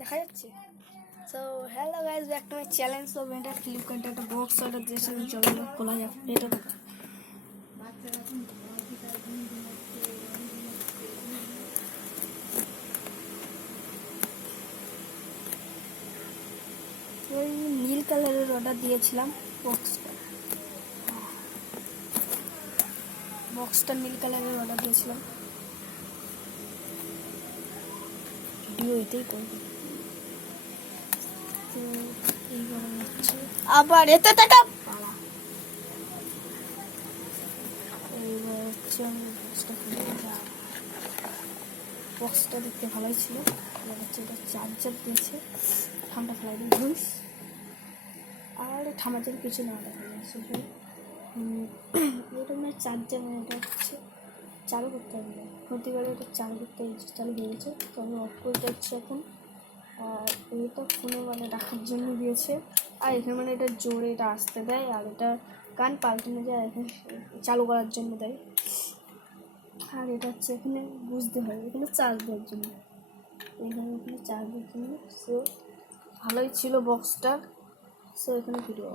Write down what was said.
দেখা যাচ্ছে। So hello guys, back to my challenge. তো এটা ফ্লিপকার্টে একটা বক্স অর্ডার দিয়েছিলাম, চলো খোলা যাক। এটা দেখো, ওই নীল কালারের অর্ডার দিয়েছিলাম। বক্সটা নীল কালারের অর্ডার দিয়েছিলাম। ভিডিও এতেই করবো। তো এইবার হচ্ছে আবার এতে টাকা পাড়া। এইবার হচ্ছে আমি বক্সটা খুলে দিলাম। বক্সটা দেখতে ভালোই ছিল। এবার হচ্ছে এটা চার্জার দিয়েছে, ঠান্ডা ফেলাই দিই ঘুষ। আর ঠামাচার কিছু না দেখা যাচ্ছে। এটা মানে চার্জার, মানে এটা হচ্ছে চালু করতে হবে। প্রতিবার এটা চালু করতে চালু হয়ে গেছে, তো আমি অফ করে যাচ্ছি এখন। আর এটা ফোনে মানে রাখার জন্য দিয়েছে। আর এখানে মানে এটা জোরে এটা আসতে দেয়, আর এটা কান পাল্টানো যায়, এখানে চালু করার জন্য দেয়। আর এটা হচ্ছে এখানে বুঝতে হয়, এখানে চার্জ দেওয়ার জন্য, এখানে চার্জ দেওয়ার জন্য। সো ভালোই ছিল বক্সটা। সো এখানে ভিডিও